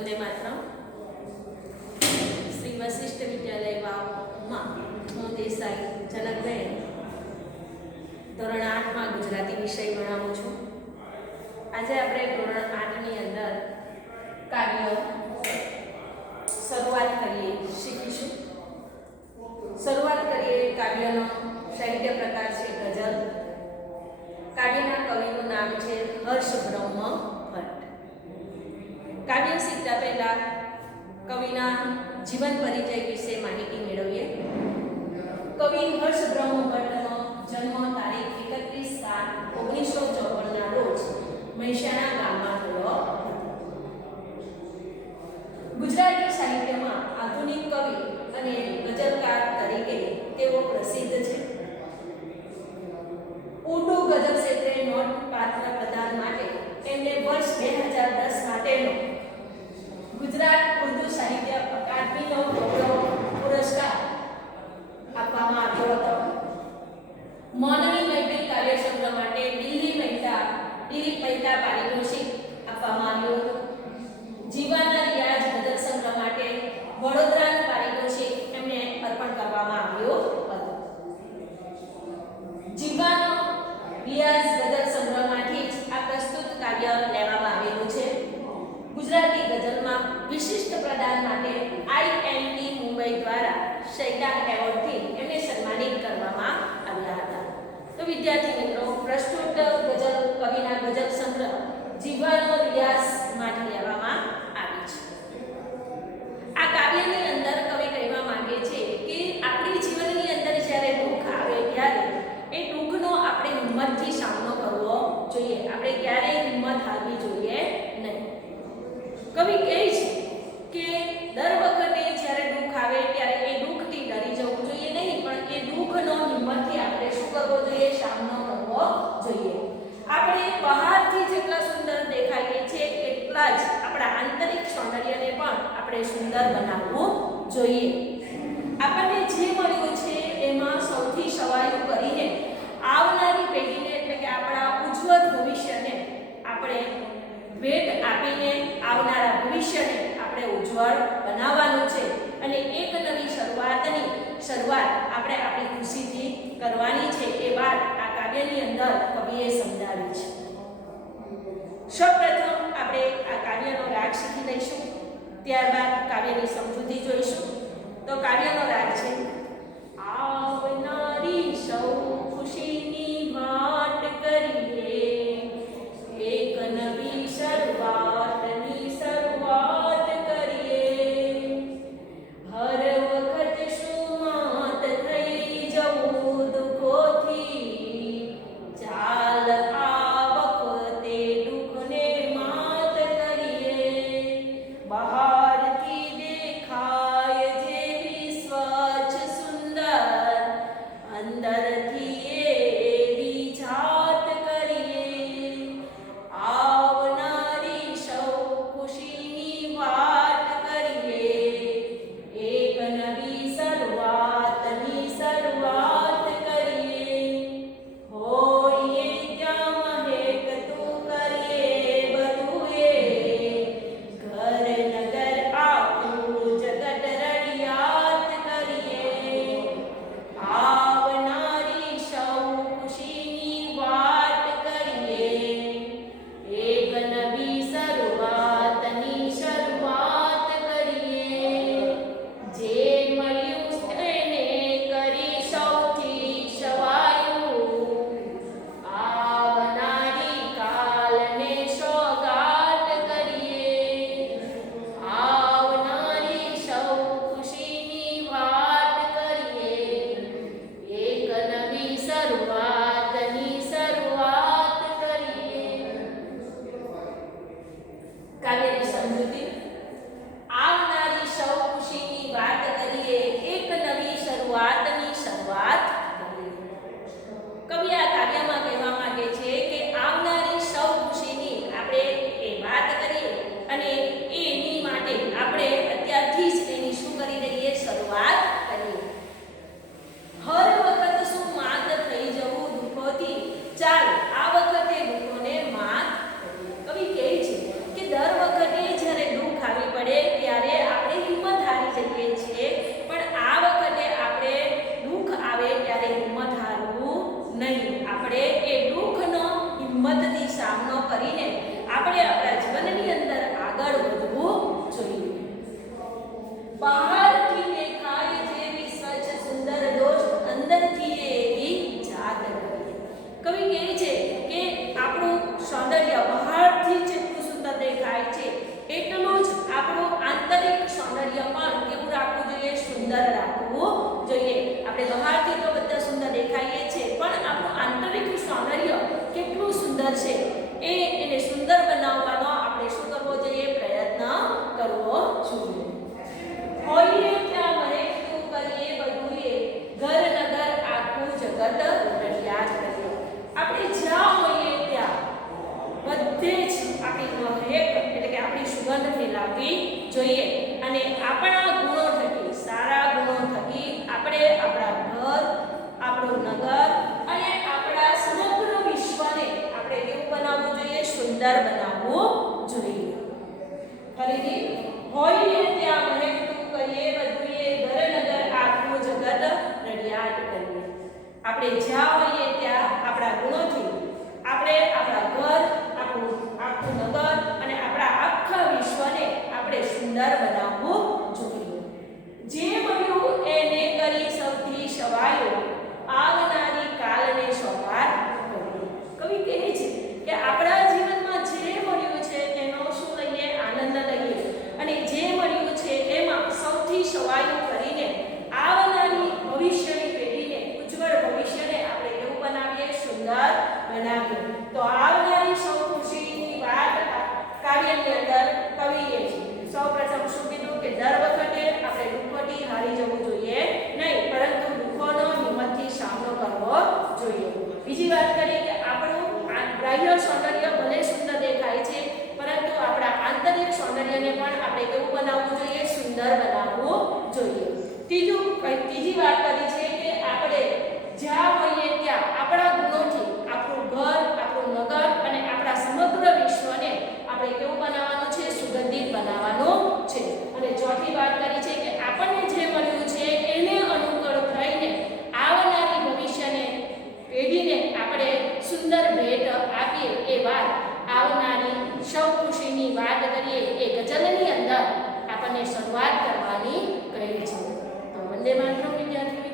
વંદે માતરમ. શ્રી વશિષ્ઠ વિદ્યાલય વાવમાં હું દેસાઈ જનકબેન ધોરણ આઠમાં ગુજરાતી વિષય ભણાવું છું. આજે આપણે ધોરણ આઠની અંદર કાવ્ય શરૂઆત કરીએ, શીખીશું. શરૂઆત કરીએ કાવ્યનો સાહિત્ય પ્રકાર છે ગઝલ. કાવ્યના કવિનું નામ છે હર્ષ બ્રહ્મ કવિના જીવન પરિચય વિશે માહિતી મેળવીએ. કવિ હર્ષ બ્રહ્મ ભટ્ટનો જન્મ તારીખ એકત્રીસ સાત ઓગણીસો ચોપન ના રોજ મહેસાણા ગામ વિશિષ્ટ પ્રદાન માટે આઈએમટી મુંબઈ દ્વારા શૈતા એવોર્ડથી એમને સન્માનિત કરવામાં આવ્યા હતા. તો વિદ્યાર્થી મિત્રો, પ્રસ્તુત ગઝલ, કવિના ગઝલ સંગ્રહ જીવવાનો જોઈએ. આપણને જે મળ્યું છે એમાં સૌથી સવાયો કરીને આવનારી પેઢીને એટલે કે આપણા ઉજ્જવળ ભવિષ્યને આપણે ભેટ આપીને આવનારા ભવિષ્યને આપણે ઉજ્જવળ બનાવવાનું છે. અને એક નવી શરૂઆતની શરૂઆત આપણે આપણી ખુશીથી કરવાની છે એ વાત આ કાવ્યની અંદર કવિએ સમજાવી છે. સૌપ્રથમ આપણે આ કાવ્યનો રાગ શીખી લઈશું. ત્યારબાદ કાવ્યની સમજૂતી જોઈશું. તો કાવ્યનો રાગ છે આવનારી સૌ સુંદર બને બાહ્ય સૌંદર્ય ભલે સુંદર દેખાય છે, પરંતુ આપણા આંતરિક સૌંદર્યને પણ આપણે કેવું બનાવવું જોઈએ? સુંદર બનાવવું જોઈએ. ત્રીજું ત્રીજી વાત કરી છે કે આપણે જ્યાં હોઈએ ત્યાં સુંદર ભેટ આપીએ એ વાત આવનારી સૌ ખુશીની વાત કરીએ એ ગઝલની અંદર આપણને શરૂઆત કરવાની કહે છે. તો વંદે માતરમ વિદ્યાર્થી